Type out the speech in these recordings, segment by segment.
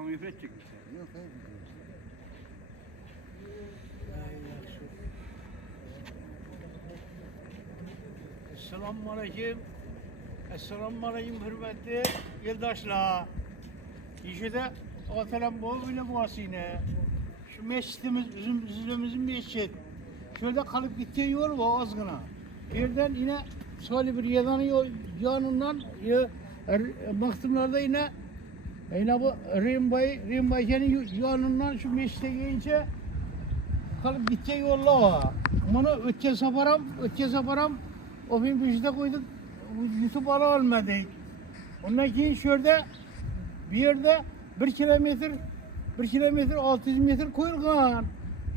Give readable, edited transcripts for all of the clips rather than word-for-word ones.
Ama üfret çekmişler. Yok hayır. Selamünaleyküm. Esselamualeyküm hürmetli yoldaşlar. İşte otelan bol bile buası yine. Şu mescidimiz, bizim mescid. Şöyle kalıp gittiği yol var azgına. Birden yine söyle bir yadanı yanından mahtumlarda yine bu Rimbay'ın yanından şu mescide gelince kalıp gittiği yolla var. Bunu ötke saparam o film büyüsüde koyduk. YouTube ala olmadık. Ondan sonra şurada bir yerde 1 kilometre 600 metre koyulgan.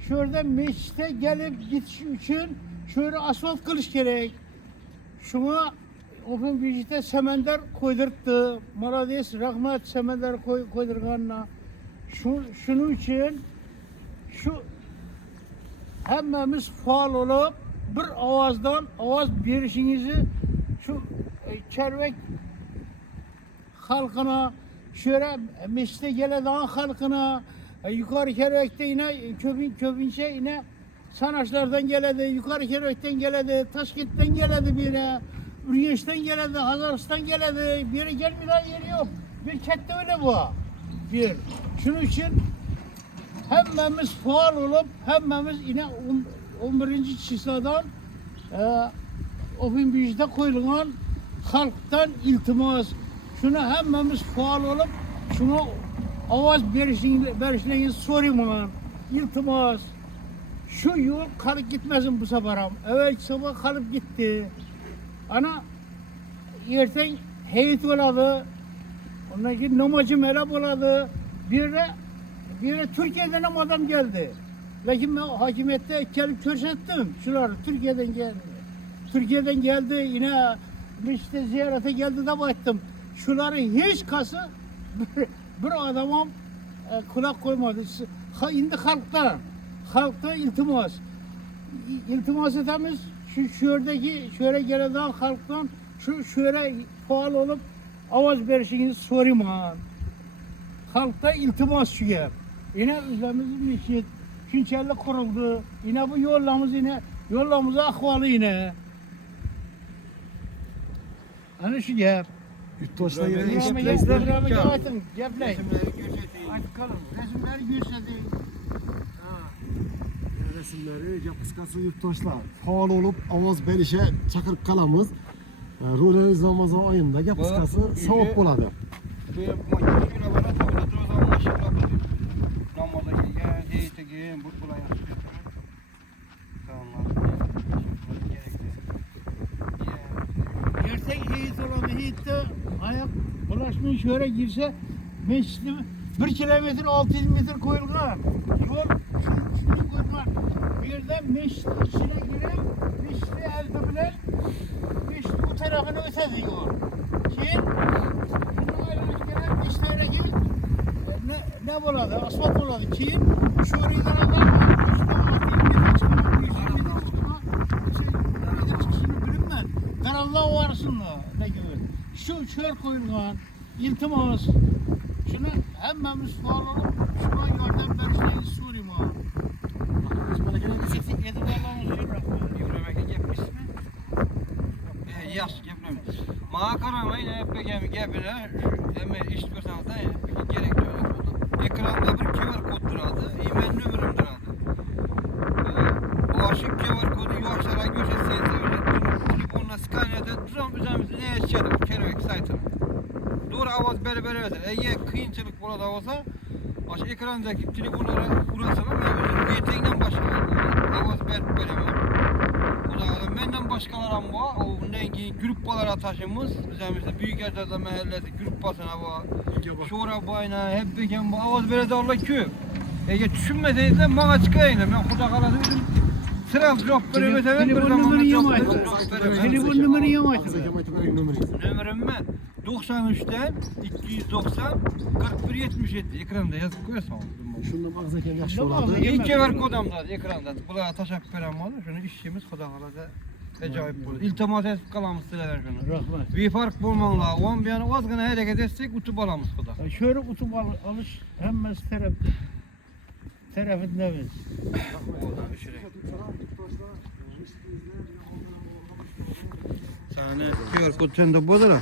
Şurada meşte gelip gitiş için şöyle asfalt kılış gerek. Şuna o film büyüsüde semender koydurttu. Maradis rahmet semender koydurganına. Şunun için şu hemmemiz faal olup bir avaz verişinizi şu Çervek halkına, şöyle mescide gelen halkına, yukarı Çervek'te yine köpünçe yine Sanaçlardan geledi, yukarı Çervek'ten geledi, Taşkent'ten geledi biri, Ürgeç'ten geledi, Hazaristan geledi, biri gelmeden yeri yok. Bir kette öyle bu. Bir. Şunun için hemmemiz faal olup, hemmemiz yine 11. çisadan o gün bizde koyulan halktan iltimas. Şuna hemmemiz faal olup, şuna avaz verişlerini sorayım. İltimas. Şu yol kalıp gitmesin bu seferim. Evet sabah kalıp gitti. Ana erten heyet oladı. Ondan sonra namazı melap oladı. Bir de Türkiye'den adam geldi. Lakin ben hakimiyette gelip körsettim. Şular Türkiye'den geldi. Türkiye'den geldi yine işte ziyarete geldi de baktım. Şuları hiç kası bir adama kulak koymadı. Şimdi halkta iltimas etmemiz şöyle gelen halktan şöyle faal olup avaz verişinizi sorayım ha. Halkta iltimas şu yer. Yine üzerimiz meşit, şünçerle kuruldu. Yine bu yollamıza ahvalı yine. Hani şu yer. Yurttaşlar yine Resimleri eşitleştiler. yapın, yaplayın. Resimleri göstereyim. Hadi bakalım, resimleri göstereyim. Resimleri yapıskası yurttaşlar. Faal olup avaz verişe çakır kalamız. Ruhlarınız Ramazan ayında yapıskası soğuk boladı. Bu makine bana tabii da o zaman maşallah bu. Ramazan gelin, heyete gelin, bu kolay yapıyor. Tamam. Yersek heyet olan heyette ayak ulaşmış şöyle girse mescidi 1 kilometre 600 metre koyulgan. Yol şunu koyulgan. Birden mescidin içine girip mescidi elde bilen mescidi bu tarafını ötedi yol. Bunu ayrılırken mescidlere gibi ne buladı? Asfalt buladı. Şuraya kadar işte 600 metre çıkıyor. 100 metre çıkıyor. Bilinmez. Karallığa varsınlar ne gibi. Şöyle koyulgan, iltimas. Şunu hemmemiz faal olup, şuna yardım verişlerini sorayım ha. Yedim Allah'ın sürü Yürümek yapmış mı? Yaş yapmam. Mağa karamayın hep begemi gebine. Hemen iş görseniz de gerek öyle oldu. Ekranda bir QR kod duradı. E-mail numaram duradı. O aşık QR kodu yaşlara gösterseniz telefonla skanede duran üzerimizi ne yaşadık? Kerevek saytını. Doğru avaz beri verir. Eğer kıyınçılık burada olsa aşağı ekrandaki telefonlara uğraşalım ve bizim GT'den başlayalım. Avaz veremiyor. O zaman benden başkalarım var. O nengi gruppalara taşımız. Üzerimizde Büyük Erdağ'da mahallesi gruppasına var. Şura bayına hep beken bu avaz verede Allah köy. Eğer düşünmeseniz de bana çıkayım. Ben kuda kaladım. Sıra blok böyle Telefon numarayı yamaydı. Telefon numarayı yamaydı. Numaram ben 93'ten 290 4177 ekranda yazıp koyarsam. Şundan ağzaki yaş Tamam, oladı. iyi. İlk var kodamda ekranda. Bunlara taşak veren var. Şunu işçimiz kodamalarda Acayip buldu. İltimas etip kalamız sizlerden şunu. Rahmet. Bir fark bulmanla. On bir yana az gına hareket etsek utup alamız kadar. Şöyle kutup alış hemen tarafındayız. Oradan düşürek. Sana QR kod sende bozdura.